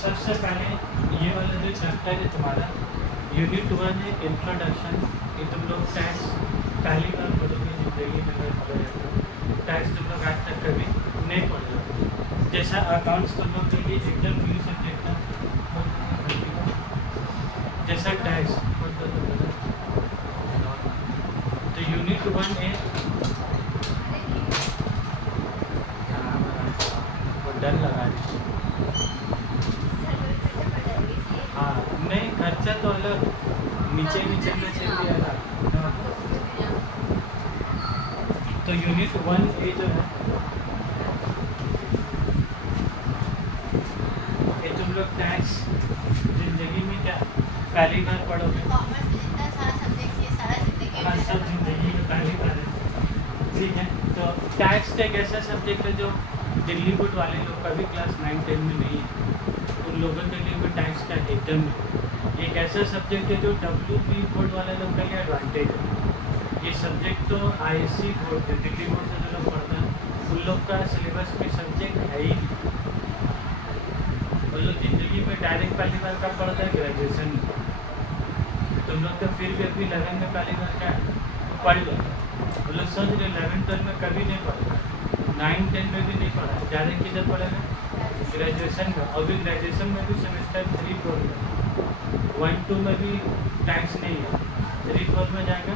सबसे पहले ये वाला जो चैप्टर है तुम्हारा यूनिट 1 है इंट्रोडक्शन। ये तुम लोग टैक्स पहली बार पढ़ोगे ज़िंदगी में, अगर पढ़ा जाता है टैक्स तुम लोग आज तक कभी नहीं पढ़े। जैसा अकाउंट्स तुम लोग के लिए एकदम न्यू सब्जेक्ट था, जैसा टैक्स तो यूनिट 1 है डर लगा रही। हाँ नहीं, खर्चा तो अलग, नीचे नीचे में चाहिए अलग। तो यूनिट 1 ए जो है ये तुम लोग टैक्स जिंदगी में क्या पहली बार पढ़ोगे। हाँ, सब जिंदगी में पहली बार है, ठीक है। तो टैक्स एक ऐसा सब्जेक्ट है जो दिल्ली बोर्ड वाले लोग का भी क्लास 9-10 में नहीं है, उन लोगों के लिए भी टैक्स का एकदम एक ऐसा सब्जेक्ट है जो WP बोर्ड वाले लोग का लिए एडवांटेज है। ये सब्जेक्ट तो IC बोर्ड है, दिल्ली बोर्ड से जो लोग पढ़ते हैं उन लोग का सिलेबस में सब्जेक्ट है ही नहीं। उन लोग ज़िंदगी में डायरेक्ट पहली बार का पढ़ता है ग्रेजुएशन में। तुम लोग तो फिर भी अभी 11 में पहली बार का पढ़ लेते हैं। उन लोग सोच रहे 11-12 में कभी नहीं पढ़ा, 9-10 में भी नहीं पढ़ा, डायरेक्ट किधर पढ़ेगा ग्रेजुएशन में। अभी ग्रेजुएशन में भी सेमेस्टर 3-4 में, 1-2 में भी टैक्स नहीं है, 3-4 में जाएगा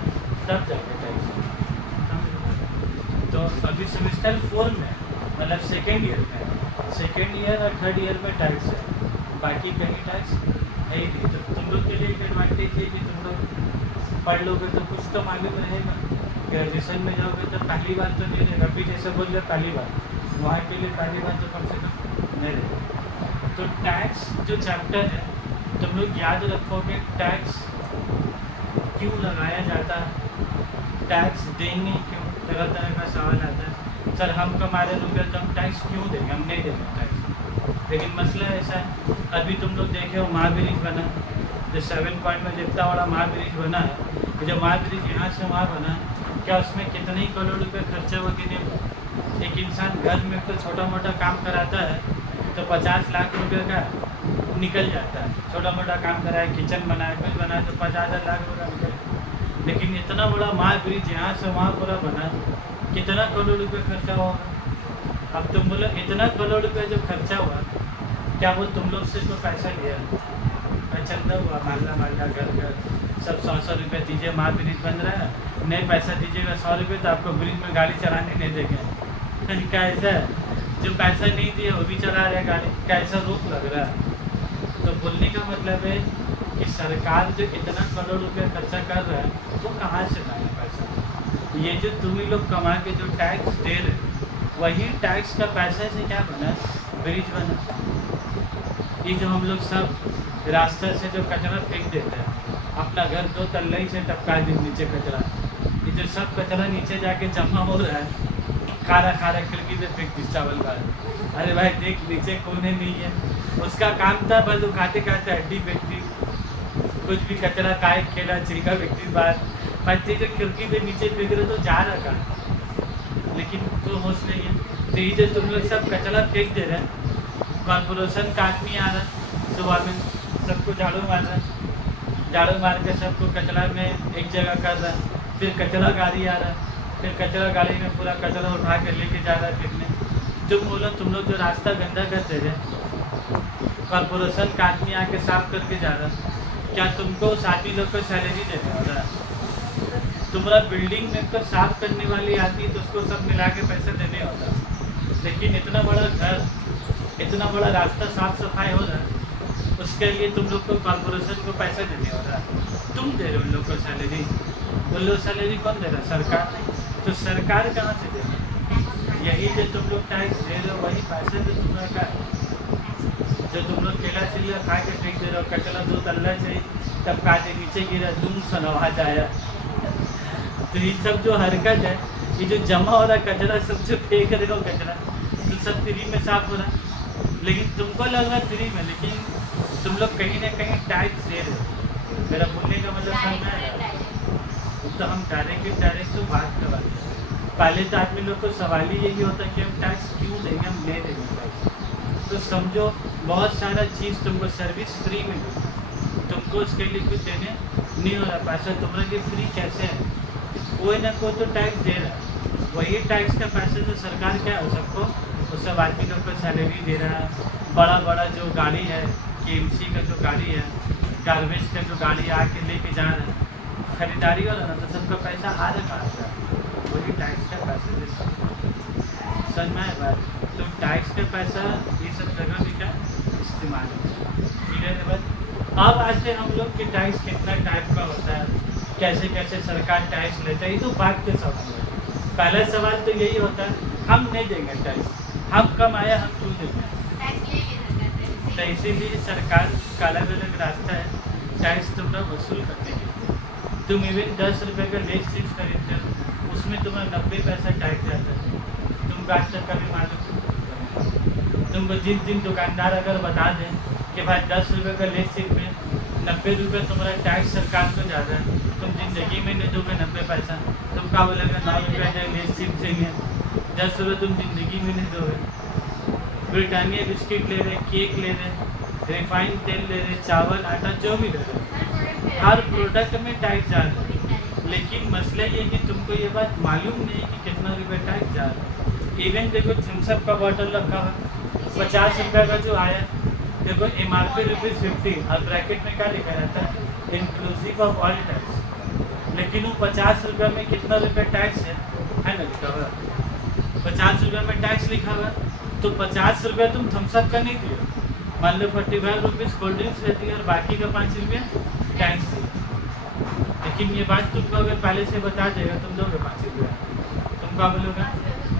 तब जाएगा टैक्स। तो अभी सेमेस्टर 4 में मतलब सेकेंड ईयर में, सेकेंड ईयर और थर्ड ईयर में टैक्स है, बाकी कहीं टैक्स है ही नहीं। तो तुम लोग के लिए एक एडवांटेज है कि तुम लोग पढ़ लोगे तो कुछ तो मालूम रहेगा। ग्रेजुएशन में जाओगे तो पहली बार तो नहीं रहेगा, अभी जैसे बोल रहे पहली बार, वहाँ के लिए पहली बार तो कम से कम नहीं रहेगा। तो टैक्स जो चैप्टर है तुम लोग याद रखोगे, टैक्स क्यों लगाया जाता है, टैक्स देंगे क्यों, तरह तरह का सवाल आता है। सर हम कमा रहे रुपये तो हम टैक्स क्यों देंगे, हम नहीं देंगे टैक्स। लेकिन मसला ऐसा है, अभी तुम लोग देखे हो महाब्रिज बना, जो 7 पॉइंट में जितना बड़ा महाब्रिज बना है, जो महाब्रिज यहाँ से वहाँ बना, क्या उसमें कितने ही करोड़ रुपये खर्चा हुआ कि नहीं। एक इंसान घर में तो छोटा मोटा काम कराता है तो 50 लाख रुपये का निकल जाता है। छोटा मोटा काम कराए, किचन बनाए, कुछ बनाए तो 50,000 लाख रुपये निकल। लेकिन इतना बड़ा महाब्रिज यहाँ से वहाँ पूरा बना, कितना करोड़ रुपये खर्चा होगा। अब तुम बोलो इतना करोड़ रुपये जो खर्चा हुआ, क्या वो तुम लोग से तो पैसा लिया, चंदा हुआ माल्ला घर सब 100 रुपये दीजिए, महाब्रिज बन रहा है, नहीं पैसा दीजिएगा 100 रुपये तो आपको ब्रिज में गाड़ी चलाने नहीं देंगे। क्या ऐसा है, जो पैसा नहीं दिया वो भी चला रहा है गाड़ी, क्या ऐसा रोक लग रहा है। तो बोलने का मतलब है कि सरकार जो इतना करोड़ रुपये खर्चा कर रहा है वो कहाँ से लाए पैसा। ये जो तुम ही लोग कमा के जो टैक्स दे रहे, वही टैक्स का पैसा से क्या बना, ब्रिज बना। ये जो हम लोग सब रास्ते से जो कचरा फेंक देते हैं, अपना घर 2 तल्ले से टपका दी नीचे कचरा, ये जो सब कचरा नीचे जाके जमा हो रहा है, खारा खारा खिड़की से फेंक दी चावल का। अरे भाई देख नीचे कोने नहीं है, उसका काम था बस खाते खाते हड्डी फेंकती, कुछ भी कचरा खाए खेला छिलका फेंकती बाहर, बच्चे जो खिड़की से नीचे फेंक रहे तो जा रहा था, लेकिन तो होश नहीं है। तो ये जो तुम लोग सब कचरा फेंक दे रहे हैं, कॉर्पोरेशन का आदमी आ रहा सुबह में सबको झाड़ू मार रहा है, झाड़ू मार के सबको कचरा में एक जगह कर रहा है, फिर कचरा गाड़ी आ रहा है, फिर कचरा गाड़ी में पूरा कचरा उठा के लेके जा रहा है फेंकने। तुम बोलो तुम लोग जो रास्ता गंदा करते थे, कॉर्पोरेशन का आदमी आके साफ करके जा रहा है, क्या तुमको उस आदमी लोग को सैलरी देने वाला है। तुम्हारा बिल्डिंग में को साफ करने वाली आदमी तो उसको सब मिला के पैसे देने वाला, लेकिन इतना बड़ा घर, इतना बड़ा रास्ता साफ सफाई हो रहा है, उसके लिए तुम लोग को कॉर्पोरेशन को पैसा देने वाला है, तुम दे रहे हो उन लोग को सैलरी। उन लोग सैलरी कौन दे रहा है, सरकार। तो सरकार कहाँ से दे रही है, यही जो तुम लोग टैक्स दे रहे हो वही पैसे जो तुम लोग का, जो तुम लोग केला चिल्ला खा के फेंक दे रहे हो, कचरा 2 तल्ला से टपका के नीचे गिरा, तुम सुनवा जाया। तो ये सब जो हरकत है, ये जो जमा हो रहा कचरा, सब जो फेंक रहे हो कचरा, तो सब फ्री में साफ हो रहा, लेकिन तुमको लग रहा फ्री में, लेकिन तुम लोग कहीं ना कहीं टैक्स दे रहे हो। मेरा बोलने का मतलब समझ आया। तो हम डायरेक्ट तो बात करवाते हैं। पहले तो आदमी लोग को सवाल ही यही होता है कि हम टैक्स क्यों देंगे, हम नहीं देंगे टैक्स। तो तो समझो बहुत सारा चीज़ तुमको सर्विस फ्री में मिलता है, तुमको उसके लिए कुछ देने नहीं हो रहा, पैसा तुम्हारे लिए फ्री कैसे है? कोई ना कोई तो टैक्स दे रहा है, वही टैक्स का पैसे से सरकार क्या हो सबको, उस सब आदमी लोग को सैलरी दे रहा है। बड़ा बड़ा जो गाड़ी है, KMC का जो गाड़ी है, गार्बेज का जो गाड़ी आके लेके जा रहा है, खरीदारी वाला ना, तो सबका पैसा आ रहा है, वही टैक्स का पैसा दे। समझ में आया बात? तो टैक्स का पैसा ये सब जगह भी क्या इस्तेमाल होता है। क्लियर है बात? अब आते हम लोग कि टैक्स कितना टाइप का होता है, कैसे कैसे सरकार टैक्स लेता है, ये तो बात के सवाल है। पहला सवाल तो यही होता है हम नहीं देंगे टैक्स, हम कम आया हम क्यों देंगे? तो इसीलिए सरकार का अलग अलग रास्ता है टैक्स तुम्हारा वसूल करने के। तुम इवन 10 रुपये का लेस चीज खरीदते हो, उसमें तुम्हारा 90 पैसा टैक्स जाता है। तुमको आज तक कभी मालूम? तुमको जिस दिन दुकानदार अगर बता दें कि भाई 10 रुपये का लेस चीज में 90 रुपये तुम्हारा टैक्स सरकार को ज़्यादा है, तुम जिंदगी में नहीं दोगे 90 पैसा। तुम क्या बोलेगा 9 रुपये का लेस चीज चाहिए, 10 रुपये तुम जिंदगी में नहीं दोगे। ब्रिटानिया बिस्किट ले रहे, केक ले रहे, रिफाइंड तेल ले रहे, चावल आटा जो भी ले रहे, हर प्रोडक्ट में टैक्स जा रहा है। लेकिन मसला ये कि तुमको ये बात मालूम नहीं है कि कितना रुपये टैक्स जा रहा है। इवन देखो थम्सअप का बॉटल रखा हुआ 50 रुपये का जो आया, देखो MRP ₹50 और ब्रैकेट में क्या लिखा रहता है, इंक्लूसिव ऑफ ऑल टैक्स। लेकिन वो 50 रुपये में कितना रुपये टैक्स है ना लिखा हुआ, 50 रुपये में टैक्स लिखा हुआ, तो 50 रुपये तुम थम्सअप का नहीं दिए, मान लो 45 रुपीज़ कोल्ड ड्रिंक्स रहती है और बाकी का 5 रुपये टैक्स दिए। लेकिन ये बात तुमको अगर पहले से बता देगा तुम दोगे 5 रुपये, तुम क्या बोलोगे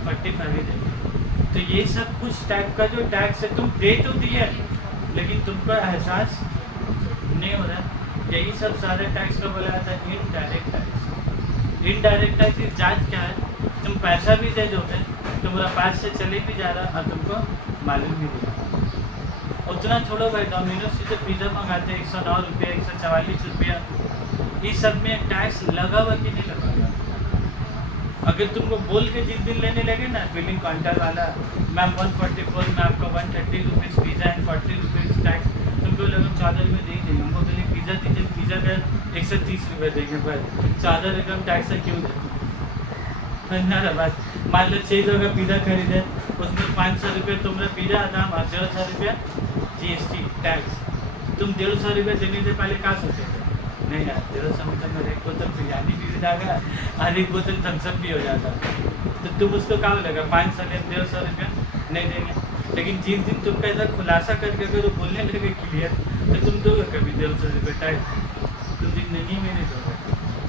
45 ही देंगे। तो ये सब कुछ टाइप का जो टैक्स है तुम दे तो दिए, लेकिन तुमको एहसास नहीं हो रहा। यही सब सारे टैक्स का बोला जाता है इनडायरेक्ट टैक्स। इनडायरेक्ट टैक्स की जांच क्या है, तुम पैसा भी दे दोगे, तुम्हारा पास से चले भी जा रहा और तुमको मालूम भी नहीं। उतना छोड़ो भाई, डोमिनोज से जो पिज़्ज़ा मंगाते हैं 109 रुपये, 144 रुपया, इस सब में टैक्स लगा हुआ कि नहीं लगा हुआ? अगर तुमको बोल के जिस दिन लेने लगे ना बिलिंग काउंटर वाला, मैम 144 में आपको 130 rupees pizza and 40 rupees tax, तुमको लोग 14 रुपये दे देंगे, हमको पहले पिज़्ज़ा दीजिए, पिज़्ज़ा का 130 रुपये देंगे, पर 14 रुपये हम टैक्स क्यों दें? ना बात, मान लो 600 का पिज़्ज़ा खरीदे, उसमें 500 रुपये तुम्हारा पिज़्ज़ा आता है और 150 रुपये GST टैक्स। तुम 150 रुपये देने से पहले क्या सोचे थे? नहीं यार 150 में तो मेरे एक बोतल बिरयानी भी जाएगा और एक बोतल थम्सअप भी हो जाता, तो तुम उसको क्या बोलेगा 500 ले 150 रुपये नहीं देंगे। लेकिन जिस दिन तुमका ऐसा खुलासा करके अगर वो बोलने लगे क्लियर, तो तुम दोगे कभी 150 रुपये टैक्स? तुम जिंदगी में नहीं दोगे।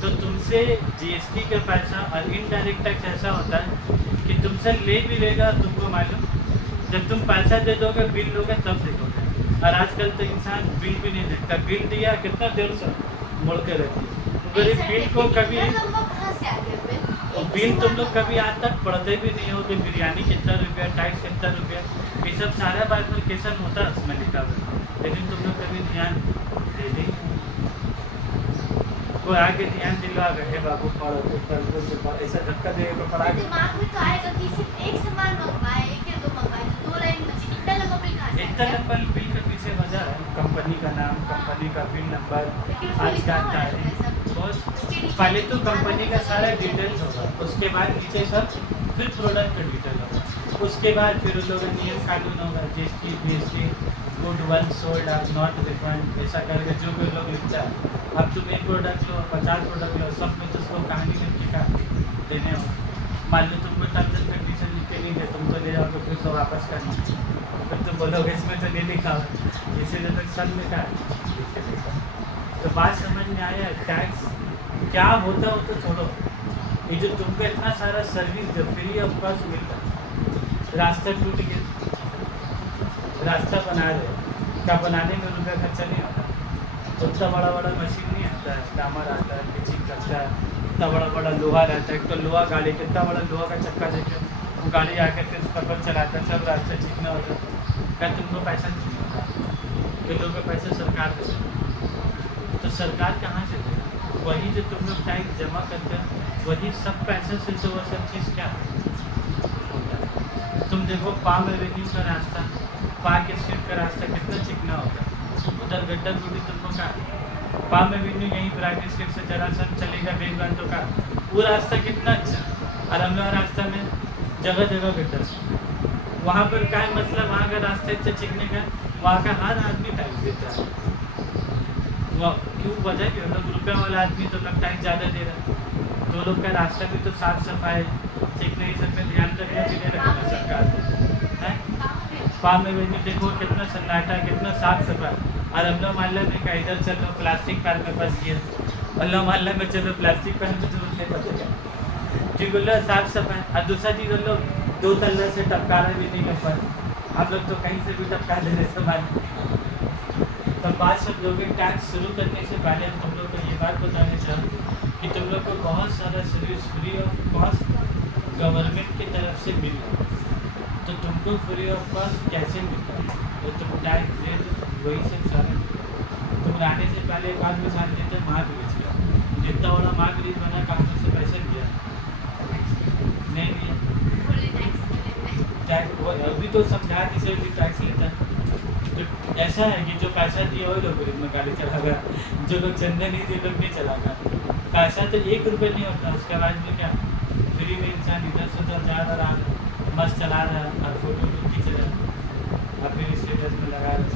तो तुमसे GST का पैसा और इनडायरेक्ट टैक्स ऐसा होता है कि तुमसे ले भी लेगा, तुमको मालूम जब तुम पैसा दे दोगे बिल लोगे तब देखोगे। और आजकल तो इंसान बिल भी नहीं देखता, बिल दिया कितना 150 मोड़ के रखी, अगर बिल को कभी बिल तुम लोग कभी आज तक पढ़ते भी नहीं हो कि बिरयानी कितना रुपया, टैक्स कितना रुपया, ये सब सारा बाइफिकेशन होता है उसमें लिखा हुआ, लेकिन तुम लोग कभी ध्यान दे दें। कोई आगे ध्यान दिलवा गए बाबू पढ़ो, ऐसा धक्का देगा तो पढ़ा दिमाग में तो आएगा कि सिर्फ एक सामान मंगवाए, एक या दो मंगवाए, तो 2 लाइन बची, इतना लंबा बिल कहाँ से इतना लंबा बिल के पीछे वजह है कंपनी का नाम, कंपनी का बिल नंबर, आज का तारीख, पहले तो कंपनी का सारा डिटेल्स होगा, उसके बाद नीचे सब फिर प्रोडक्ट का डिटेल होगा, उसके बाद फिर उन लोगों का नियम कानून होगा, GST BST, good one sold are not refund, ऐसा करके जो भी लोग लिखता है। अब तुम एक प्रोडक्ट लो 50 प्रोडक्ट लो, सब में तो उसको कहानी लिख के का देने हो। मान लो तुमको टर्म्स एंड कंडीशन लिख के नहीं दे, तुम तो ले जाओगे फिर तो वापस करना, फिर तुम बोलोगे इसमें तो नहीं लिखा हुआ, इसीलिए तो सब लिखा है। तो बात समझ में आया, टैक्स क्या होता हो तो छोड़ो, ये जो तुमको इतना सारा सर्विस जो फ्री ऑफ कॉस्ट मिल रहा है, रास्ता टूट गया, रास्ता बना रहे, क्या बनाने में रुपया खर्चा नहीं होता, उतना बड़ा बड़ा मशीन नहीं आता है, डामर आता है, पिचिंग करता है, इतना बड़ा बड़ा लोहा रहता है, एक तो लोहा गाड़ी कितना बड़ा लोहा का चक्का देखे, वो गाड़ी आके फिर उस पर चलाता है, सब रास्ता ठीक ना होता, क्या तुमको पैसा नहीं होता, कि लोगों का पैसा सरकार देती, तो सरकार कहाँ से देगा? वही जो तुम लोग टैक्स जमा करते हैं, वही सब पैसे से तो वो सब चीज़ क्या होता है। तुम देखो पाम रेवेन्यू का रास्ता, 5 गटर गटर रोटी तुमको का पाम एवेन्यू यहीं प्राइवेट स्टेट से जरा सा चलेगा बेग तो का वो रास्ता कितना अच्छा, और हम लोग रास्ता में जगह जगह गटर। वहाँ पर क्या है मतलब वहाँ का रास्ता इतना चिकने का, वहाँ का हर आदमी टैक्स देता है। वह क्यों वजह कि लोग रुपये वाला आदमी तो लोग टैक्स ज़्यादा दे रहा है, तो लोग का रास्ता भी तो साफ सफाई चिकने ही सब में ध्यान रखना चाहिए रखना सरकार है। पाम एवेन्यू देखो कितना सन्नाटा, कितना साफ सफाई, और हम लोग मोहल्ले में का इधर चलो प्लास्टिक पैर में फंस गया, अल्लाह मोहल्ले में चलो प्लास्टिक पैर में जरूरत नहीं पड़ेगा क्योंकि लोग साफ सफाई। और दूसरा चीज़ लोग 2 तल्ले से टपकाना भी नहीं कर पाए, आप लोग तो कहीं से भी टपका दे रहे सामान। तो बात सब लोग टैक्स शुरू करने से पहले हम तुम लोग को ये बात बताना चाहूँ कि तुम लोग को बहुत सारा service free of cost government की तरफ से मिल रहा है, तो तुमको फ्री ऑफ कॉस्ट कैसे मिलता है, तो तुम टैक्स दे दो वही से सारा। तुम रहने से पहले एक बार मिसाल लेते महाब्रिज का, जितना बड़ा महाब्रिज बना कानून से पैसा लिया नहीं लिया टैक्स, अभी तो समझा जिसे भी टैक्स लेता है। तो ऐसा है कि जो पैसा दिया वही लोग में गाड़ी चलाएगा, जो लोग चंदा नहीं दिए लोग नहीं चलाएगा। पैसा तो 1 रुपये नहीं होता, उसके बाद में क्या फ्री में इंसान इधर से उधर जा रहा है, मस्त चला रहा है और फोटो खींच रहा है अपने स्टेटस में लगा रहा है।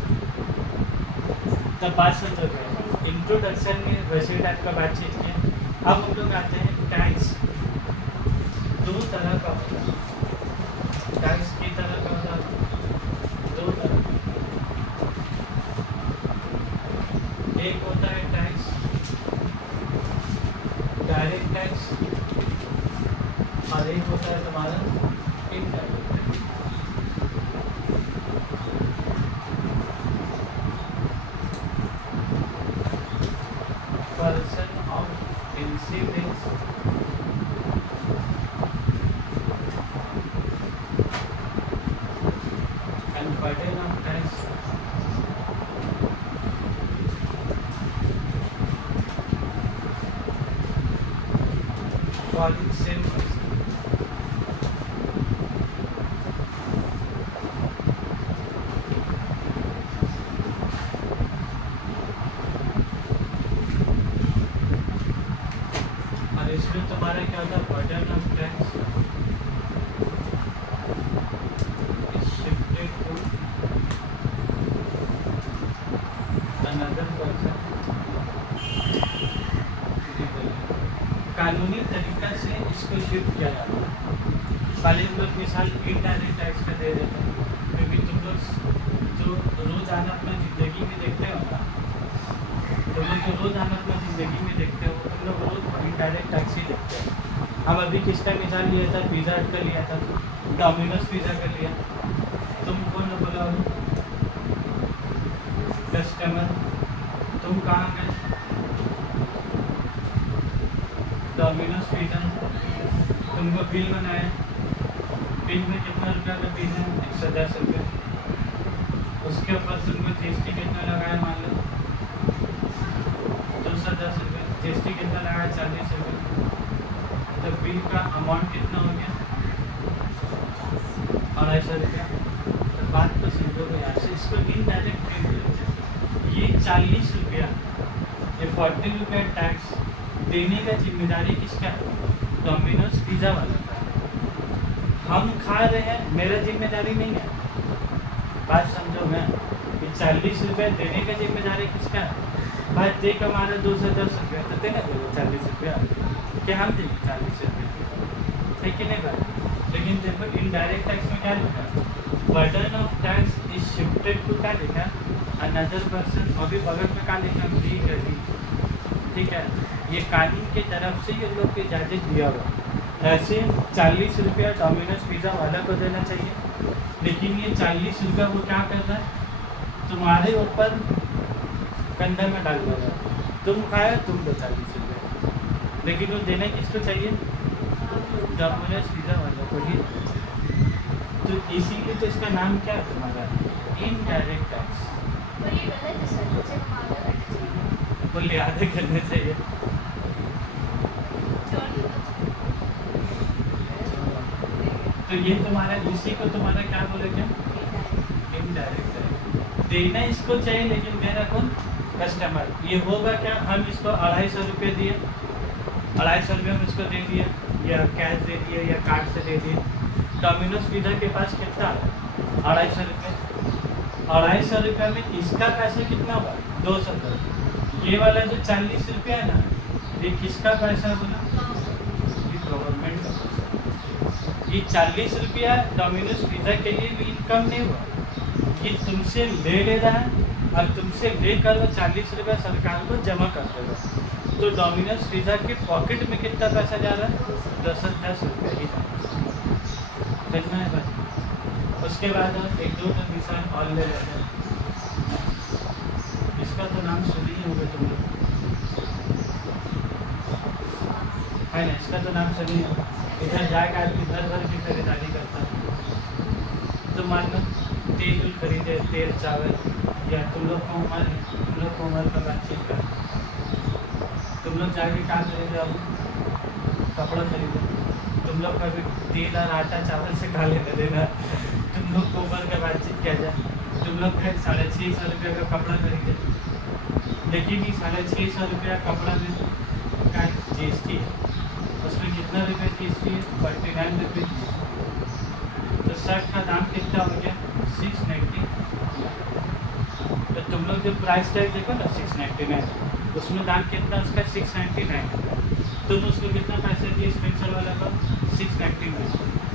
तब बात समझ गए, इंट्रोडक्शन में वैसे टाइप का बातचीत किया। अब हम लोग आते हैं टैक्स 2 तरह का होता है। टैक्स की तरह का होता है 2 तरह। एक होता है टैक्स डायरेक्ट टैक्स और एक होता है तुम्हारा indirect tax. Person of incidence and burden of tax falling same person. और इसमें तुम्हारा क्या होता है burden of tax is shifted to another person legally। कानूनी तरीका से इसको शिफ्ट किया जाता है। पहले हम लोग मिसाल इनडायरेक्ट टैक्स का दे देते हैं, क्योंकि तुम लोग जो रोज़ाना अपना ज़िंदगी में देखते हो ना, तुम लोग जो रोज़ाना अपना ज़िंदगी में देखते हो तुम लोग रोज़ इनडायरेक्ट टैक्स ही देखते हो। हम अभी किसका मिसाल लिया था, पिज़्ज़ा हट का लिया था, डोमिनोज पिज़्ज़ा का लिया। तुम कौन बोला कस्टमर, तुम कहाँ गए डोमिनोज पिज़्ज़ा, तुमको बिल बनाया, बिल में कितना रुपया का बिल है 110 रुपये, उसके ऊपर तुमको जीएसटी कितना लगाया मान लो 210 रुपये, जीएसटी कितना लगाया 40 रुपये, तो बिल का अमाउंट कितना हो गया 250 रुपया। तो बात तो समझोगे यहाँ से, इसको इनडायरेक्ट ये 40 रुपया ये 40 रुपया टैक्स देने का जिम्मेदारी किसका है, डोमिनोज पिज़्ज़ा वाला का। हम खा रहे हैं, मेरा जिम्मेदारी नहीं है। बात समझो मैं, ये 40 रुपये देने का जिम्मेदारी किसका है, बात देख हमारा 210 रुपया तो देना देगा 40 रुपया, क्या हम देंगे 40 रुपये, है कि नहीं बात। लेकिन देखो इनडायरेक्ट टैक्स में क्या लिखा है, burden of tax is shifted to क्या लिखा अनदर पर्सन, अभी बगल में क्या लिखा लीगली, ठीक है। ये कानून की तरफ से ये लोग को इजाज़त दिया हुआ। ऐसे 40 रुपया डोमिनोज पिज़्ज़ा वाला को देना चाहिए, लेकिन ये 40 रुपया वो क्या कर रहा है तुम्हारे ऊपर कंधे में डाल रहा है, तुम खाए तुम दो 40 रुपये, लेकिन वो देना किसको चाहिए डोमिनोज पिज़्ज़ा वाला को ही। तो इसीलिए तो इसका नाम क्या है तुम्हारा इनडायरेक्ट टैक्स। बोले आधे करने चाहिए। तो ये तुम्हारा इसी को तुम्हारा क्या बोलेंगे इनडायरेक्ट टैक्स। देना इसको चाहिए लेकिन मेरा कौन? कस्टमर। ये होगा क्या, हम इसको 250 रुपये दिए, 250 रुपये हम इसको दे दिए या कैश दे दिए या कार्ड से दे दिए। डोमिनोज पिज़्ज़ा के पास कितना है? 250 रुपये। 250 रुपये में इसका पैसा कितना हुआ? 200 रुपये। ये वाला जो 40 रुपया है ना, ये किसका पैसा बोला? ये गवर्नमेंट का पैसा। ये 40 रुपया डोमिनोज पिज़्ज़ा के लिए भी इनकम नहीं हुआ, ये तुमसे ले रहा है और तुमसे लेकर वो 40 रुपया सरकार को जमा कर देगा। तो डोमिनोज पिज़्ज़ा के पॉकेट में कितना पैसा जा रहा है? 10 रुपये ही जा रहा है। समझना है बस। उसके बाद आप एक दो मिसाल और ले लेते हैं। इसका तो नाम सुनी ही होगा तुम लोग, है ना? इसका तो नाम सुनी होगा। इधर जाकर आदमी घर भर की खरीदारी करता है। तो मान लो तेल खरीदे, तेल चावल, या तुम लोग को उम्र है, तुम लोग को उम्र का बातचीत कर, तुम लोग जाके क्या खरीदे? अब कपड़ा खरीदे। तुम लोग का भी तेल और आटा चावल से खा लेने देना। तुम लोग को उम्र का बातचीत किया जाए, तुम लोग का 650 रुपये का कपड़ा खरीदे, लेकिन ये 650 रुपया कपड़ा में का GST है। उसमें कितना रुपये GST है? 49 रुपये। तो शर्ट का दाम कितना हो गया? 690। तो तुम लोग जो प्राइस टैग देखो ना 699, उसमें दाम कितना उसका? 699। तुम उसको कितना पैसे दिए स्पेंसर वाला का? 699।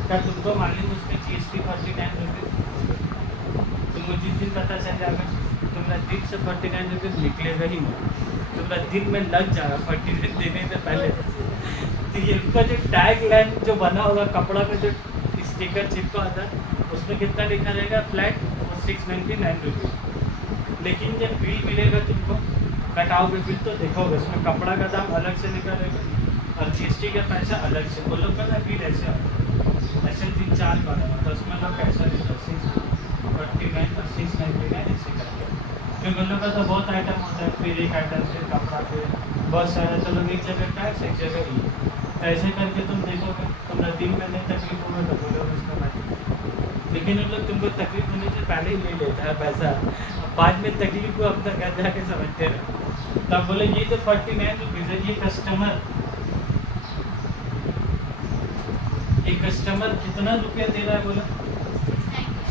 क्या तुमको मालूम उसमें GST 49 रुपये? तुमको जिस दिन पता चल जाएगा तुम्हारा दिन से 49 रुपये निकलेगा ही नहीं, तुम्हारा दिन में लग जाएगा 49 देने से पहले। तो ये उनका जो टैग लाइन जो बना होगा कपड़ा में, जो स्टिकर चिपका होता है, उसमें कितना लिखा रहेगा? फ्लैट 699 रुपये। लेकिन जब बिल मिलेगा तुमको, कटाओगे बिल तो देखोगे उसमें कपड़ा का दाम अलग से लिखा रहेगा और GST का पैसा अलग से। वो लोग का बिल ऐसे ऐसे 3-4 बार तो उसमें लोग कैसा देता? 649 और 699 ऐसे करके। क्योंकि उन लोग का तो बहुत आइटम होता है, फिर एक आइटम से कपड़ा, फिर बहुत सारा, तो लोग एक जगह टैक्स एक जगह ही। तो ऐसे करके तुम देखोगे तुम्हारा दिन में नहीं तकलीफ होगा तो बोलोगे उसका बात। लेकिन उन लोग तुमको तकलीफ होने से पहले ही ले लेता है पैसा, बाद में तकलीफ को अपना घर जाके समझते रहे। तब बोले ये तो 49 रुपीज़ है। ये कस्टमर, एक कस्टमर कितना रुपया दे रहा है? बोला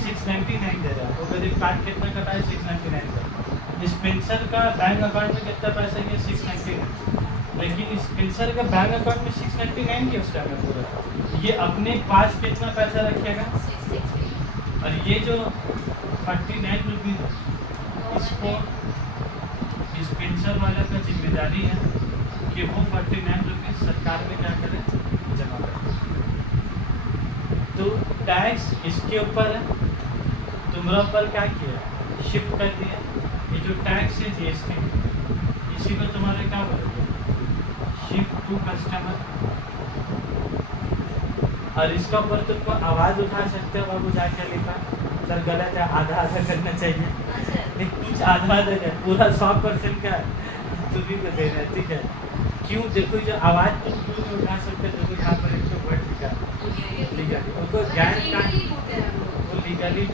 699 दे रहा है। वो गरीब कार्ड कितना कटा है? 699 का। स्पेंसर का बैंक अकाउंट में कितना पैसा है? 699। लेकिन स्पेंसर का बैंक अकाउंट में 699 की उस टाइम में पूरा, ये अपने पास कितना पैसा रखेगा? और ये जो 49 रुपीज़ है, इसको स्पेंसर वाला का जिम्मेदारी है कि वो 49 रुपीज़ सरकार में क्या करें? जमा करें। तो टैक्स इसके ऊपर है, तुम्हारा ऊपर क्या किया? शिफ्ट कर दिया। ये जो टैक्स है GST, इसी को तुम्हारे क्या बोलते? Shift to customer. और इसका ऊपर तुमको आवाज़ उठा सकते हो, बाबू जाके लिखा सर गलत है, आधा आधा करना चाहिए। लेकिन कुछ आधा आधा है, पूरा 100% का तुम्ही को देना है, ठीक है? क्यों? देखो जो आवाज़ तुम क्यों नहीं उठा सकते? देखो यहाँ पर एक तो वर्ड लिखा लीगली, उनको ज्ञान का वो लीगली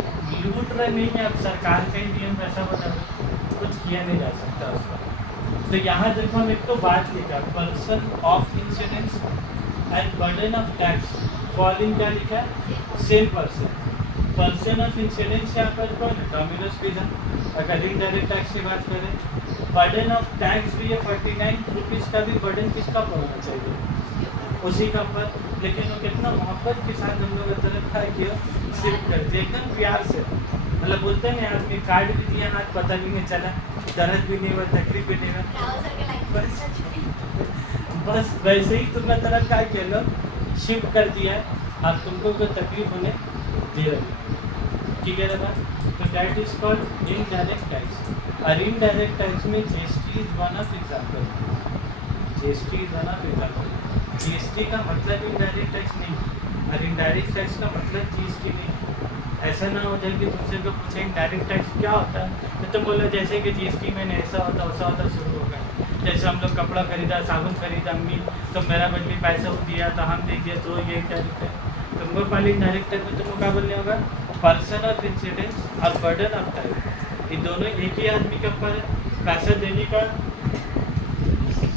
लूट रहे नहीं है। अब सरकार का ही नियम वैसा बना, कुछ किया नहीं जा सकता उसका। तो यहाँ देखो हम एक तो बात लिखा, person of incidence and burden of tax falling क्या लिखा है? Same person. Person of incidence यहाँ पर कौन है? Domino's pizza. अगर इनडायरेक्ट टैक्स की बात करें, बर्डन ऑफ टैक्स भी है 49 रुपीज़ का भी बर्डन किसका पड़ना चाहिए? उसी का ऊपर। लेकिन वो कितना मोहब्बत के साथ हम लोग तरफ था कि शिफ्ट कर दिया, एकदम प्यार से। मतलब बोलते हैं आदमी कार्ड भी दिया, हाथ पता भी नहीं चला, दर्द भी नहीं हुआ, तकलीफ भी नहीं हुआ, बस वैसे ही तुम्हारा तरफ क्या किया लोग शिफ्ट कर दिया है। अब तुमको कोई तकलीफ होने दे रही, ठीक है ना? तो that is called indirect tax. और इनडायरेक्ट टैक्स में GST is one of example. GST is one of example. GST का मतलब इनडायरेक्ट टैक्स नहीं, और इनडायरेक्ट टैक्स का मतलब GST नहीं। ऐसा ना हो जाए कि तुमसे को पूछे इनडायरेक्ट टैक्स क्या होता है, तो तुम बोलो जैसे कि GST में ऐसा होता वैसा होता शुरू हो गया। जैसे हम लोग कपड़ा खरीदा, साबुन खरीदा, अम्मी तो मेरा बदली पैसा दिया तो हम दे दिया, तो ये डायरेक्ट है। तुमको पहले इनडायरेक्ट टैक्स में तुमको क्या बोलने होगा? पर्सन ऑफ इंसिडेंस और बर्डन ऑफ टैक्स। ये दोनों एक ही आदमी के ऊपर है। पैसा देने का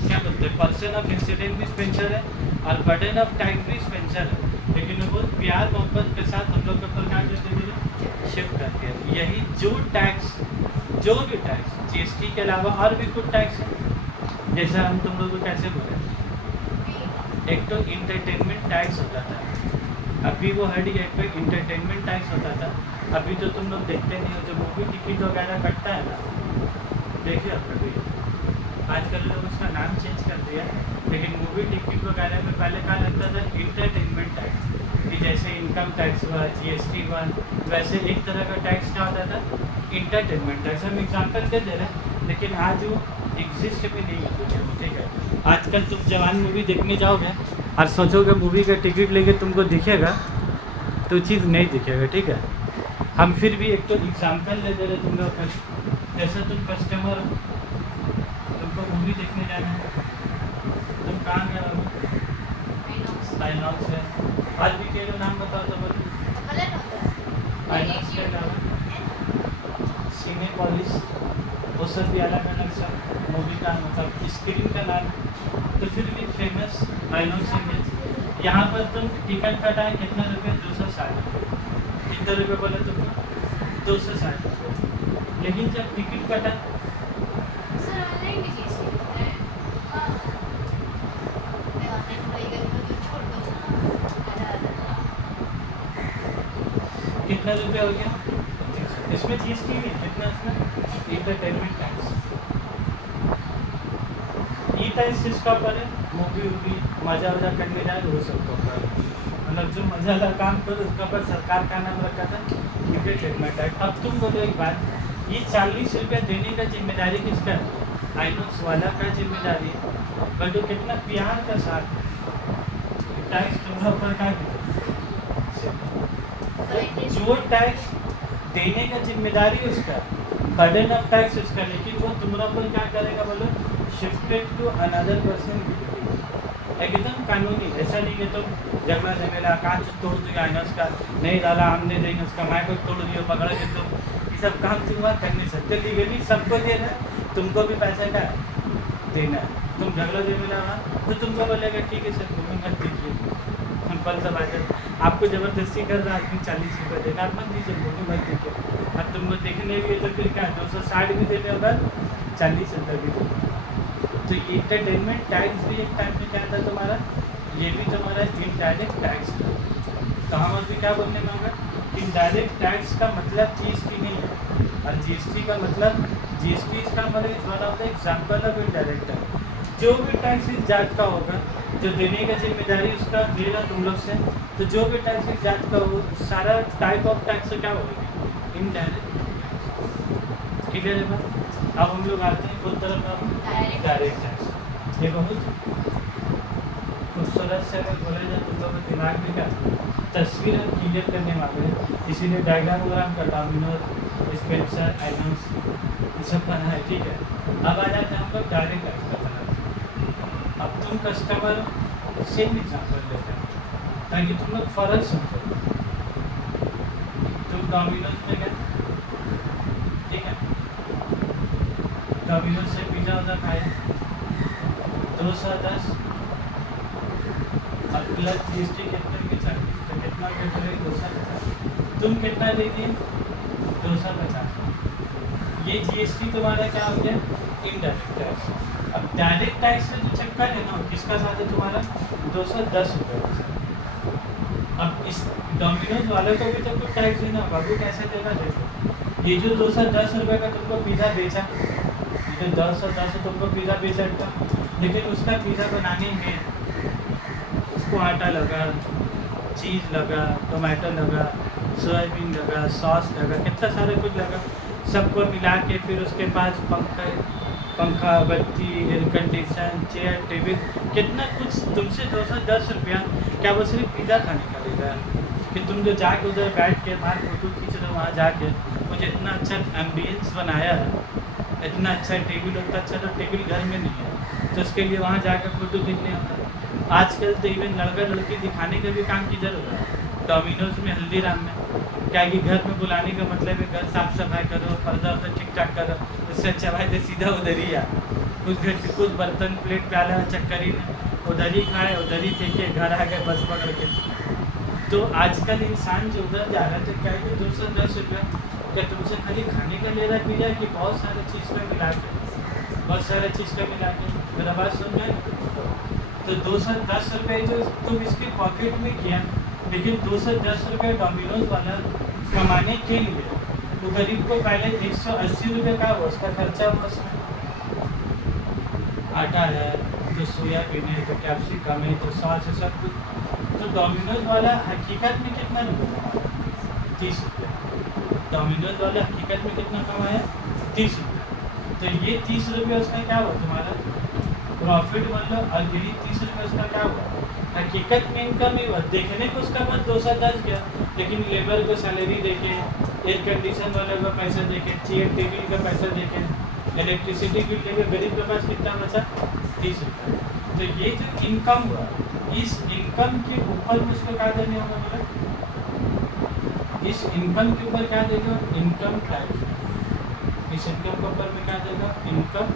क्या बोलते हैं, पर्सन ऑफ इंसिडेंट भी स्पेंसर है और बर्डन ऑफ टैक्स भी स्पेंसर है, लेकिन वो बहुत प्यार मोहब्बत के साथ हम लोग के ऊपर क्या करते हैं, शिफ्ट करते हैं। यही जो टैक्स, जो भी टैक्स जीएसटी के अलावा और भी कुछ टैक्स है, जैसा हम तुम लोग को कैसे बोले, एक तो इंटरटेनमेंट टैक्स होता था, अभी वो हट गया, एक तो इंटरटेनमेंट टैक्स होता था। अभी तो तुम लोग देखते नहीं हो, जो मूवी टिकट वगैरह कटता है ना, देखिए आप कभी, आजकल लोग उसका नाम चेंज कर दिया, लेकिन मूवी टिकट वगैरह में पहले क्या लगता था, इंटरटेनमेंट टैक्स, कि जैसे इनकम टैक्स हुआ, जीएसटी हुआ, वैसे एक तरह का टैक्स क्या होता था, इंटरटेनमेंट टैक्स। हम एग्जाम्पल दे दे रहे हैं, लेकिन आज वो एग्जिस्ट भी नहीं है दुनिया में, ठीक है। आजकल तुम जवान मूवी देखने जाओगे और सोचोगे मूवी का टिकट लेके तुमको दिखेगा, तो चीज़ नहीं दिखेगा, ठीक है। हम फिर भी एक तो एग्जाम्पल ले दे रहे तुम लोग का, जैसे तुम कस्टमर हो, तुमको मूवी देखने जाना है, तुम कहाँ गए हो, आइनॉक्स है, आज भी के नाम बताओ तो बोलो, आइनॉक्स के अलावा सिनेपॉलिस, वो सब भी अलग अलग सब मूवी का मतलब स्क्रीन का नाम, तो फिर भी फेमस आइनॉक्स है। यहाँ पर तुम टिकट कटा है कितना रुपये, 260 रुपये, कितना रुपये बोले तुमको, 260 रुपये। लेकिन जब टिकट कटा कितना रुपया हो गया, इसमें जीएसटी नहीं, कितना इसमें इंटरटेनमेंट टैक्स। ई टैक्स जिसका पर है, मूवी वूवी मज़ा वज़ा करने जाए वो सबका पर, मतलब जो मज़ा वाला काम करो उसका पर सरकार का नाम रखा था इंटरटेनमेंट टैक्स। अब तुम बोलो एक बात, ये 40 रुपया देने का जिम्मेदारी किसका है, आइनॉक्स वाला का जिम्मेदारी है, बट वो कितना प्यार का साथ टैक्स तुम्हारा ऊपर का जो टैक्स देने का जिम्मेदारी उसका, बर्डन ऑफ टैक्स उसका, लेकिन वो तुम्हारा ऊपर क्या करेगा बोलो, शिफ्टेड टू अनदर पर्सन। एकदम कानूनी, ऐसा नहीं है तुम झगड़ा झमेला कांच तोड़ दिया आइनॉक्स का, नहीं डाला हमने देंगे उसका, मैं को तोड़ दिया पकड़ के, तुम ये सब काम तुम वहाँ कर नहीं सकते। लीगली सबको देना है, तुमको भी पैसा का देना है। तुम झगड़ा झमेला वहाँ तो तुमको बोलेगा ठीक है सर मूवी मत दीजिए, सिंपल सा बात है। आपको ज़बरदस्ती कर रहा आदमी 40 रुपये देगा, आप मत दीजिए मूवी मत दीजिए। अब तुमको देखने भी है तो फिर क्या 260 भी देने होगा, 40 रुपये भी देगा। तो ये इंटरटेनमेंट टैक्स भी एक टाइम में क्या था तुम्हारा, ये भी तुम्हारा इनडायरेक्ट टैक्स था। तो हम अभी क्या बोलने में होगा, इनडायरेक्ट टैक्स का मतलब जीएसटी नहीं है, और जीएसटी का मतलब जीएसटी इसका मतलब one of the example of indirect tax. जो भी टैक्स इस जात का होगा, जो देने का जिम्मेदारी उसका देगा तुम लोग से, तो जो भी टैक्स इस जात का हो, सारा टाइप ऑफ टैक्स से क्या होगा, इनडायरेक्ट। ठीक है देखो, अब हम लोग आते हैं उस तरफ में डायरेक्ट टैक्स। ये बहुत खूबसूरत से अगर बोला जाए तुम लोग दिमाग में क्या तस्वीर हम क्लियर करने वाले हैं, इसीलिए डायग्राम वगैरह का डोमिनोज, स्पेंसर, आइनॉक्स ये सब बना है, ठीक है। अब आ जाते हैं हम लोग डायरेक्ट टैक्स का बना। अब तुम कस्टमर सेम एग्जाम्पल लेते हैं ताकि तुम लोग फ़र्क समझो। तुम डोमिनोज में गए, ठीक है, डोमिनोज से पिज़्ज़ा उधर खाया 210 और प्लस जीएसटी कितने की 40, तो कितना कट रहे 250। तुम कितना दे दिए 250। ये जीएसटी तुम्हारा क्या हो गया, इनडायरेक्ट टैक्स। अब डायरेक्ट टैक्स से जो चक्का है ना किसका साथ है तुम्हारा 210 रुपये। अब इस डोमिनोज वाले को भी तो कुछ टैक्स देना होगा, वो कैसे देगा देखो। ये जो 210 रुपये का तुमको पिज़्ज़ा बेचा, ये तो 210 तुमको पिज़्ज़ा बेचा था, लेकिन उसका पिज़्ज़ा बनाने में उसको आटा लगा, चीज़ लगा, टोमेटो लगा, सोयाबीन लगा, सॉस लगा, कितना सारा कुछ लगा, सबको मिला के फिर उसके पास पंखा, बत्ती, एयर कंडीशन, चेयर, टेबल, कितना कुछ तुमसे 210 रुपया क्या वो सिर्फ पिज़्ज़ा खाने का ले रहा है कि तुम जो जाके उधर बैठ के बाहर फोटो खींच रहे हो, वहाँ जाके मुझे इतना अच्छा एम्बियंस बनाया है, इतना अच्छा टेबल, उतना अच्छा तो टेबल घर में नहीं है, तो उसके लिए वहाँ जाकर फ़ोटो खींचने होता है। आजकल तो इवन लड़का लड़की दिखाने का भी काम किधर हो रहा है, डोमिनोज में, हल्दीराम में, क्या कि घर में बुलाने का मतलब है घर साफ सफाई करो, पर्दा वर्दा ठीक ठाक करो, उससे अच्छा भाई तो सीधा उधर ही आ। कुछ बर्तन प्लेट प्याला चक्कर ही नहीं, उधर ही खाए उधर ही फेंके, घर आ गए बस पकड़ के। तो आजकल इंसान जो उधर जा रहा है तो क्या है कि 210 रुपया क्या तुमसे खाली खाने का ले रहा है भैया कि बहुत सारे चीज़ का मिला के, बहुत सारे चीज़ का मिला के। मेरा बात सुन रहे हैं? तो 210 रुपये जो तुम इसके पॉकेट में किया, लेकिन 210 रुपये डोमिनोज वाला कमाने के लिए तो गरीब को पहले 180 रुपये का हुआ उसका खर्चा हुआ, उसमें आटा है तो सोयाबीन है तो कैप्सिकम है तो सॉस है सब कुछ। तो डोमिनोज वाला हकीकत में कितना रुपये? 30 रुपये। डोमिनोज वाला हकीकत में कितना कमाया? 30 रुपये। तो ये 30 रुपये उसका क्या हुआ तुम्हारा प्रॉफिट मतलब, और यही 30 रुपये उसका क्या हुआ हकीकत में इनकम ही हुआ। देखने को उसका बस 210 गया, लेकिन लेबर को सैलरी देके, एयर कंडीशन वाले को पैसा देके, चेयर टेबल का पैसा देके, इलेक्ट्रिसिटी बिल लेके गरीब के पास कितना बचा? 30 रुपये। तो ये जो इनकम हुआ, इस इनकम के ऊपर में उसको क्या देने होगा बोला? इस इनकम के ऊपर क्या देगा? Income tax. इस इनकम के ऊपर में क्या देगा? इनकम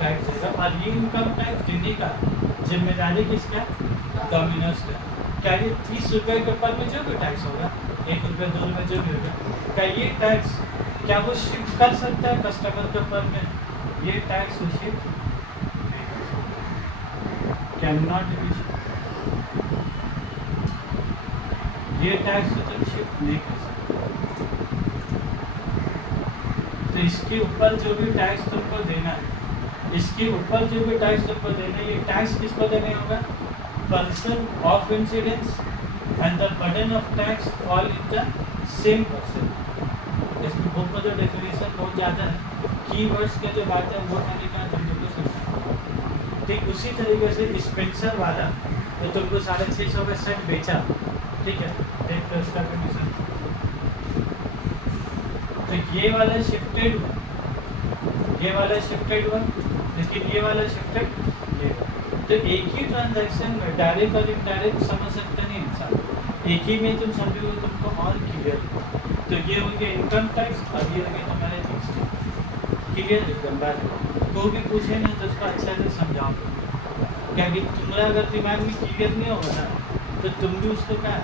टैक्स देगा। और ये इनकम टैक्स देने का जिम्मेदारी किसका? डोमिनोज का। क्या ये 30 रुपये के ऊपर में जो भी टैक्स होगा, 1 रुपये 2 रुपये जो भी होगा, क्या ये टैक्स क्या वो शिफ्ट कर सकता है कस्टमर के ऊपर में? ये टैक्स वो शिफ्ट कैन नॉट बी, ये टैक्स तो तुम शिफ्ट नहीं कर सकते। तो इसके ऊपर जो भी टैक्स तुमको देना है, इसके ऊपर जो भी टैक्स तुमको देना है, ये टैक्स किसको देने होगा? Person of incidence and the burden of tax fall in the same person. इसमें बुक में जो डेफिनेशन बहुत ज़्यादा है, कीवर्ड्स के जो बात है वो मैंने कहा तुम लोग को समझा। ठीक उसी तरीके से स्पेंसर वाला तो तुमको 650 का सेट बेचा, ठीक है, देख लो उसका कंडीशन। तो ये वाला शिफ्टेड हुआ, ये वाला शिफ्टेड हुआ, लेकिन ये वाला शिफ्टेड नहीं हुआ। तो एक ही ट्रांजैक्शन में डायरेक्ट और इनडायरेक्ट समझ सकते नहीं इंसान, एक ही में तुम समझोगे तुमको और क्लियर। तो ये हो गया इनकम टैक्स और ये हो गया तुम्हारे जीएसटी। क्लियर एकदम बात? कोई भी पूछे ना तो उसको अच्छा से समझाओ, क्या कि तुम्हारा अगर दिमाग में क्लियर नहीं होगा ना तो तुम भी उसको क्या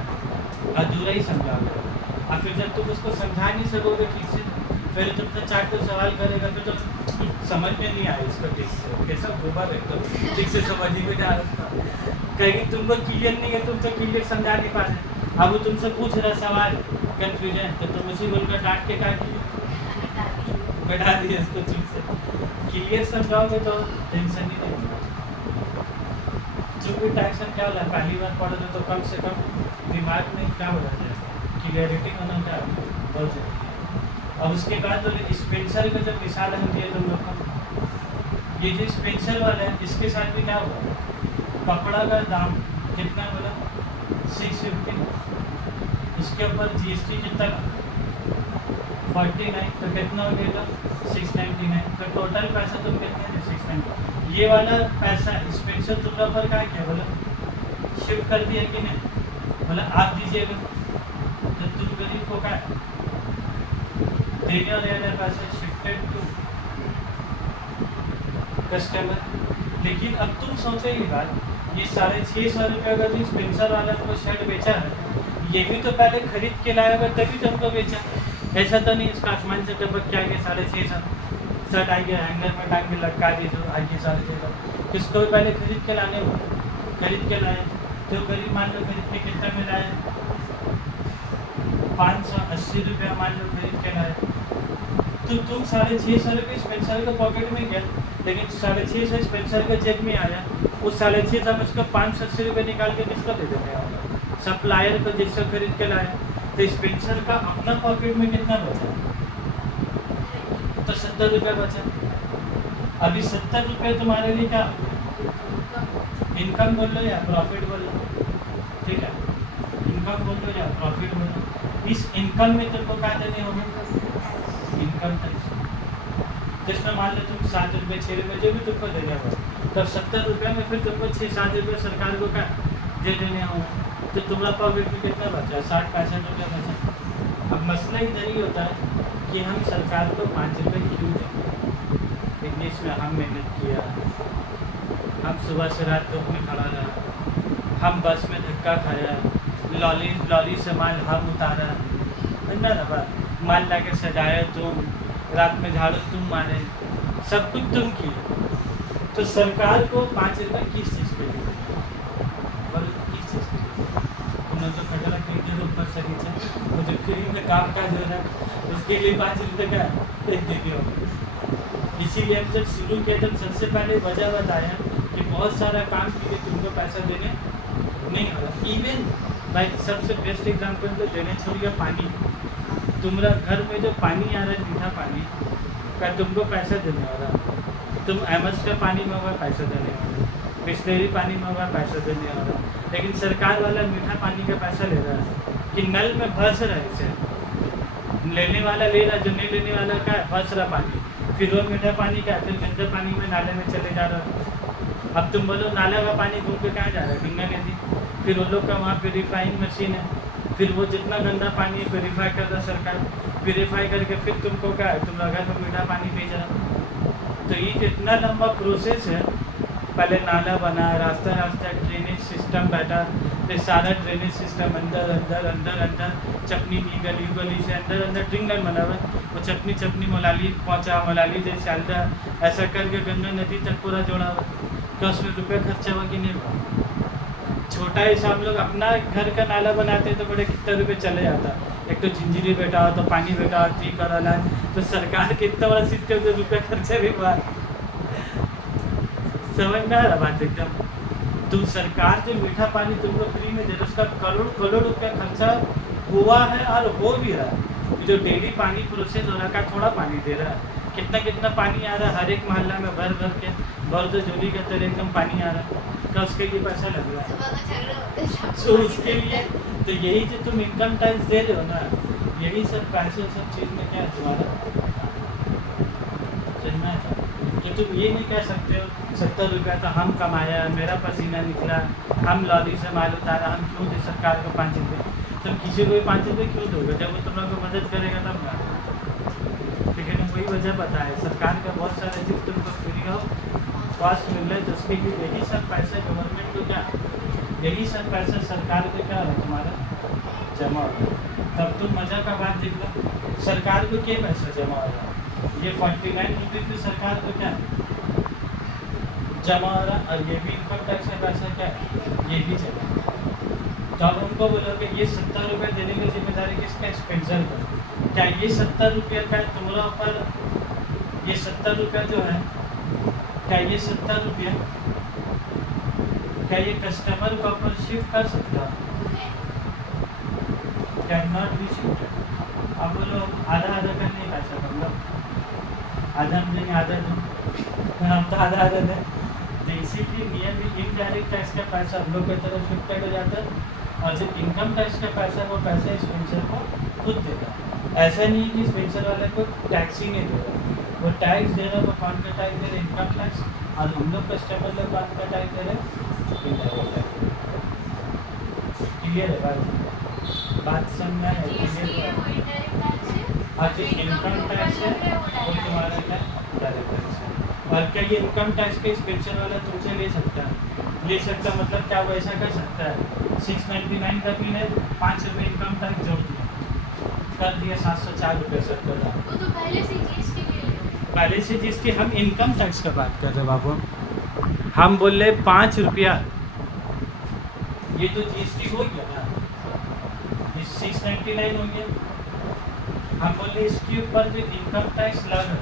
अधूरा ही समझाओगे। और फिर जब तुम उसको समझा नहीं सकोगे ठीक से, फिर तुमसे 4 सवाल करेगा फिर तो समझ में नहीं आए इसको ठीक से, कैसा गोबर है तो ठीक से समझ ही में जा रहा था। कहेगी तुमको क्लियर नहीं है, तुम तो क्लियर समझा नहीं पा रहे। अब वो तुमसे पूछ रहा सवाल कंफ्यूजन, तो तुम उसी बोलकर डांट के क्या किए? बैठा दिए इसको ठीक से। क्लियर समझाओगे तो टेंशन ही नहीं होगा। जो भी टैक्सन क्या होगा पहली बार पढ़ोगे तो कम से कम दिमाग में क्या हो जाएगा, क्लियरिटी होना क्या बहुत जरूरी है। अब उसके बाद बोले स्पेंसर का जब मिसाल हम दिए तुम लोग को, ये जो स्पेंसर वाला है इसके साथ भी क्या हुआ, कपड़ा का दाम कितना बोला 650, इसके ऊपर जीएसटी कितना 49, तो कितना हो गया 699, तो टोटल पैसा तुम कितने थे 690। ये वाला पैसा स्पेंसर तुम पर क्या किया बोला शिफ्ट कर दिया कि नहीं, बोला आप दीजिएगा, तो तुम गरीब को क्या देने वाले पैसा शिफ्टेड टू कस्टमर। लेकिन अब तुम सोचो ये बात, ये 650 रुपये का जो स्पेंसर वाला को शर्ट बेचा है, ये भी तो पहले खरीद के लाया हुआ तभी तुमको बेचा। ऐसा तो नहीं इसका आसमान से टपक के आगे 650 शर्ट आ गया हैंगर में टांग के लटका दी तो आगे 650, किसको भी पहले खरीद के लाने हुआ, खरीद के लाए तो गरीब मान लो खरीद के कितना में लाए 580 रुपया मान लो खरीद के लाए, तो तुम 650 रुपये स्पेंसर के पॉकेट में गया, लेकिन 650 स्पेंसर के जेब में आया, उस 650 में उसका 580 रुपये निकाल के किसको दे देने होगा, सप्लायर को जिससे खरीद के लाया। तो स्पेंसर का अपना पॉकेट में कितना बचा, तो 70 रुपये बचा। अभी 70 रुपये तुम्हारे लिए क्या इनकम बोल लो या प्रॉफिट बोल लो, ठीक है, इनकम बोल लो या प्रॉफिट बोल लो। इस इनकम में तुमको क्या देने होंगे, इनकम टैक्स, जिसमें मान लो तुम 7 रुपये 6 रुपये जो भी तुमको देने होगा, तब 70 रुपये में फिर तुमको 6-7 रुपये सरकार को क्या दे देने होंगे, तो तुम्हारा पॉकेट में कितना बचा 60-65 रुपये बचा। अब मसला इधर ही होता है कि हम सरकार को 5 रुपये क्यों दें। इंग्लिश में हम मेहनत किया, हम सुबह से रात धूप में खड़ा रहा, हम बस में धक्का खाया, लॉरी से माल हम उतारा, समझना ना बात, माल ला के सजाया तुम, रात में झाड़ू तुम मारे, सब कुछ तुम किए। तो सरकार को 5 रुपये किस चीज़ के लिए बोलो, किस चीज़ के लिए? तुमने तो खटरा खरीदे तो ऊपर से नीचे, वो जो फ्री में काम काज हो रहा है उसके लिए 5 रुपये का देते हो। इसीलिए हम जब शुरू किया तब सबसे पहले वजह बताया कि बहुत सारा काम के लिए तुमको पैसा देने नहीं हो रहा। इवन भाई सबसे बेस्ट एग्जाम्पल तो देने छोड़िए, पानी, तुम्हारा घर में जो पानी आ रहा है मीठा पानी का तुमको पैसा देने हो रहा, तुम एमएस का पानी में होगा पैसा देने वाला, बिस्लेरी पानी में होगा पैसा देने वाला, लेकिन सरकार वाला मीठा पानी का पैसा ले रहा है कि नल में भस रहा है इसे, लेने वाला ले रहा, जो नहीं लेने वाला का भस रहा पानी, फिर वो मीठा पानी का फिर गंदे पानी में नाले में चले जा रहा। अब तुम बोलो नाला का पानी घूम के कहाँ जा रहा है, गंगा नदी, फिर वो लोग का वहाँ प्योरीफाइंग मशीन है, फिर वो जितना गंदा पानी है प्योरीफाई कर रहा सरकार, प्योरीफाई करके फिर तुमको क्या है, तुम्हारा घर में मीठा पानी भेज रहा। तो ये कितना लंबा प्रोसेस है, पहले नाला बना, रास्ता रास्ता ड्रेनेज सिस्टम बैठा, फिर सारा ड्रेनेज सिस्टम अंदर अंदर अंदर अंदर चपनी की गली गली से अंदर अंदर ड्रिंक लाइन बना हुआ, वो चपनी चपनी मोलाली पहुँचा, मोलाली से शालदा, ऐसा करके गंगा नदी तक पूरा जोड़ा हुआ। क्या उसमें रुपये खर्चा हुआ कि नहीं हुआ? छोटा ही हम लोग अपना घर का नाला बनाते तो बड़े कितने रुपये चले जाता, एक तो झिंझिरी बैठा हो तो पानी बैठा हो ठीक और अलग, तो सरकार कितना बड़ा सिस्टम से रुपये खर्चा भी हुआ, समझ में आ रहा बात एकदम। तो सरकार जो मीठा पानी तुमको फ्री में दे रहा है उसका करोड़ करोड़ रुपया खर्चा हुआ है और हो भी रहा है। जो डेली पानी प्रोसेस हो रहा है थोड़ा पानी दे रहा है, कितना कितना पानी आ रहा है, हर एक मोहल्ला में भर भर के भर दो झोली के तरह एकदम पानी आ रहा है, तो उसके लिए पैसा लग रहा है। तो उसके लिए तो यही जो तुम इनकम टैक्स दे रहे हो ना, यही सब पैसे सब चीज़ में क्या तुम्हारा चलना है। कि तुम ये नहीं कह सकते हो 70 रुपया तो हम कमाया, मेरा पसीना निकला, हम लॉरी से माल उतारा, हम क्यों दे सरकार को 5 रुपये? तुम किसी को भी 5 रुपये क्यों दोगे जब वो तुम लोग को मदद करेगा तब ना। लेकिन वही वजह बताए, सरकार का बहुत सारे चीज़ तुमको फ्री हो कॉस्ट मिल रहा है, तो उसके लिए यही सब पैसा गवर्नमेंट को क्या, यही सब पैसा सरकार को क्या है तुम्हारा जमा हो रहा है। तब तुम मज़ा का बात देख लो, सरकार को क्या पैसा जमा हो रहा है, ये 49 रुपीज़ की सरकार को क्या जमा हो रहा, और ये भी इनकम टैक्स का पैसा क्या है, ये भी जमा। तो अब उनको बोलोगे ये 70 रुपये देने की जिम्मेदारी किसका, स्पेंसर का। क्या ये 70 रुपये का तुम्हारा ऊपर, ये 70 रुपये जो है, क्या ये 70 रुपये क्या ये कस्टमर को ऊपर शिफ्ट कर सकता है? Can not be shifted. अब बोलो आधा आधा करने पैसा मतलब आधा हम देंगे आधा दूँ, हम तो आधा आधा दें, तो इसीलिए नियर भी इनडायरेक्ट टैक्स का पैसा हम लोग की तरफ शिफ्टेड हो जाता है, और जो इनकम टैक्स का पैसा वो पैसा स्पेंसर को खुद देता है। ऐसा नहीं कि स्पेंसर वाले को टैक्स ही नहीं दे रहा, वो टैक्स दे रहा है, वो कौन का टैक्स दे रहे इनकम टैक्स, और हम लोग कस्टमर लोग कौन का टैक्स दे रहे इनडायरेक्ट टैक्स। क्लियर है बात समझ में है? और जो इनकम टैक्स है वो तुम्हारा क्या डायरेक्ट टैक्स है। और क्या ये इनकम टैक्स के स्पेंसर वाला तुमसे ले सकता है, ले सकता मतलब क्या वो ऐसा कर सकता है 699 तक ही ने 5 रुपये इनकम टैक्स जोड़ दिया, कर दिया 704 रुपये सब कर रहा। वो तो पहले से जिसकी हम इनकम टैक्स का बात कर रहे बाबू, हम बोल रहे 5 रुपया, ये तो जीएसटी हो गया ना, 699 हो गया, हम बोले इसके ऊपर भी इनकम टैक्स लग रहा है,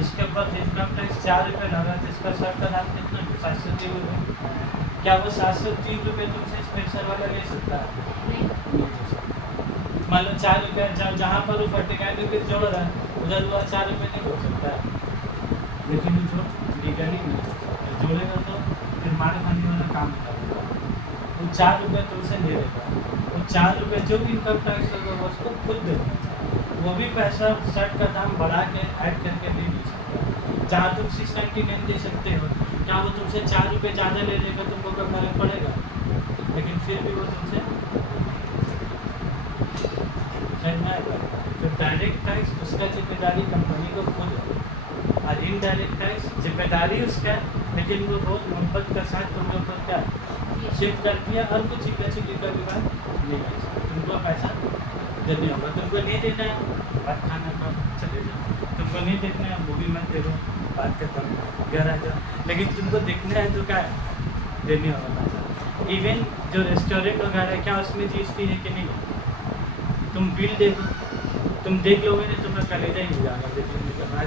इसके ऊपर इनकम टैक्स 4 रुपये लगा, तो इसका सर का दाम कितना 730 रुपये। क्या वो 730 रुपये तुमसे स्पेंसर वाला ले सकता है? मान लो 4 रुपये जहाँ पर वो 49 रुपये जोड़ रहा है उधर वो 4 रुपये नहीं हो सकता है, लेकिन वो जो लीगली नहीं हो सकता, जोड़ेगा तो फिर मार खाने वाला काम करेगा। वो 4 रुपये तुमसे ले लेगा, वो 4 रुपये जो भी इनकम टैक्स होगा वो उसको खुद दे देगा, वो भी पैसा शर्ट का दाम बढ़ा के ऐड करके दे नहीं सकता। जहाँ तुम 699 दे सकते हो, क्या वो तुमसे 4 रुपये ज़्यादा ले लेगा तुमको कोई फर्क पड़ेगा? लेकिन फिर भी वो तुमसे समझ में आएगा। तो डायरेक्ट टैक्स उसका जिम्मेदारी कंपनी को खुद है, और इनडायरेक्ट टैक्स जिम्मेदारी उसका है, लेकिन वो बहुत मोहब्बत के साथ तुम लोग को क्या शिफ्ट कर दिया, और कुछ चिल्ला चिल्ली का विवाद नहीं है। तुमको पैसा देने होगा, तुमको नहीं देना है बात खाना का चले जाओ, तुमको नहीं देखना है मूवी मत देखो, बात खत्म, घर आ जाओ। लेकिन तुमको देखना है तो क्या है, देने होगा पैसा। इवन जो रेस्टोरेंट वगैरह है, क्या उसमें जीएसटी है कि नहीं? तुम बिल देखो, तुम देख लोगे नहीं तुम्हारा कलेजा ही जाएगा देखने के बाद।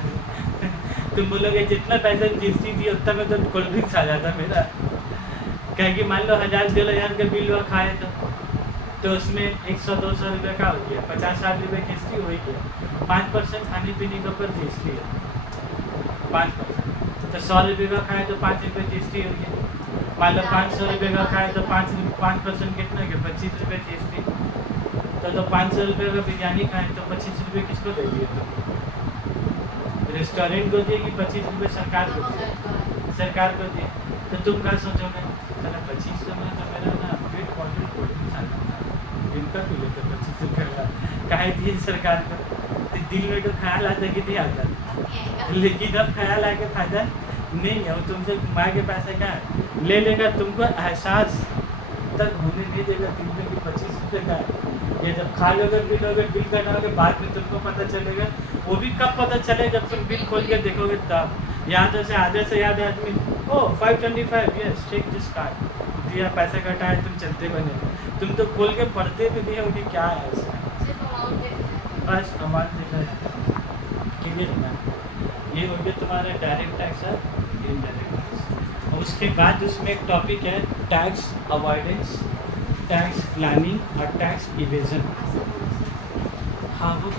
तुम बोलोगे जितना पैसा जीएसटी दिया उतना में तो कोल्ड ड्रिंक्स आ जाता मेरा। कहेगी मान लो 1000-2000 का बिल हुआ खाए तो उसमें 100-200 रुपये का हो गया, 50-60 रुपये जीएसटी हो ही गया। 5% खाने पीने के ऊपर जीएसटी है, 5%। तो 100 रुपये का खाए तो 5 रुपये जीएसटी हो गया। मान लो 500 रुपये का खाए तो 5% कितना गया, 25 रुपये जीएसटी। तो 500 रुपये का बिरयानी खाए तो 25 रुपये किसको दे दिए? तो रेस्टोरेंट को दिए कि 25 रुपये सरकार को दिए? सरकार को दिए। तो तुम क्या सोचोगे, चलो 2500 में तो मेरा ना पेट बॉटल कोल्ड ड्रिंक्स आ जाता, इनका भी लेते 25 रुपये का काहे दिए सरकार को? तो दिल में तो ख्याल आता कि नहीं आता, लेकिन अब ख्याल आके फायदा नहीं है। वो तुमसे कमा के पैसा क्या है ले लेगा, तुमको एहसास तक होने नहीं देगा दिन में कि 25 रुपये का है। ये जब खा लोगे पी लोगे बिल कटाओगे, बाद में तुमको पता चलेगा। वो भी कब पता चले, जब तुम बिल खोल के देखोगे तब। यहाँ से आधे आदमी ओ 525 यस टेक दिस कार्ड दिया, पैसा कटा है, तुम चलते बने। तुम तो खोल के पढ़ते भी नहीं हो कि क्या है इसमें, बस अमाउंट देखा जाता है। क्लियर है ना? ये हो गया तुम्हारा डायरेक्ट टैक्स और इनडायरेक्ट टैक्स। और उसके बाद उसमें एक टॉपिक है टैक्स अवॉइडेंस, टैक्स प्लानिंग और टैक्स इवेजन। हाँ वो